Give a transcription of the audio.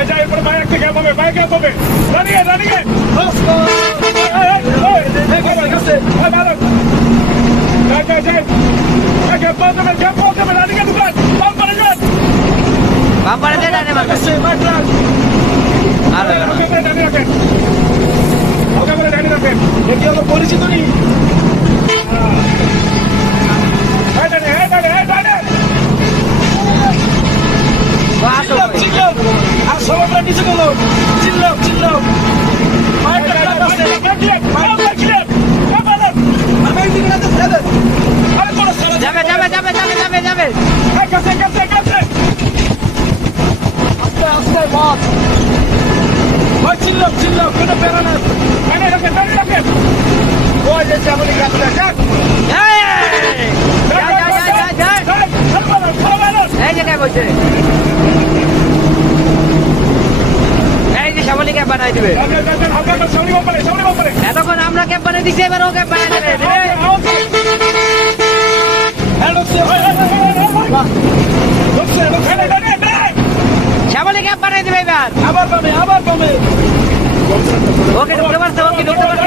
ভাই যাই এরপরে ভাই একটা গ্যাপ হবে ভাই গ্যাপ হবে রানিয়ে রানিয়ে ভালো যাই যাই যাই গ্যাপ বলতে হবে রানিয়ে দোকান বাম করে যান বাম্পারে দে ডানে মার আর ডানি রাখেন ওকে বলে ডানি রাখেন এটি হলো পরিচিত নি আর সবাই নিচে গেল চিল্লাও চিল্লাও যাবে যাবে যাবে যাবে যাবে যাবে আস্তে আস্তে বস ভাই চিল্লাও চিল্লাও কোনো প্যারা না রাখেন ওই যে চাবলি কাটতে যাক এই যে বলছে এই যে সাবলি ক্যাম্প বানাই দিবে এতক্ষণ আমরা ক্যাম্প বানিয়ে দিচ্ছি এবার ও ক্যাম্প বানিয়ে দেবে সাবলি ক্যাম্প বানিয়ে দিবে এবার আবার কমে ওকে ঢুকতে পারছে ওকে ঢুকতে পারছে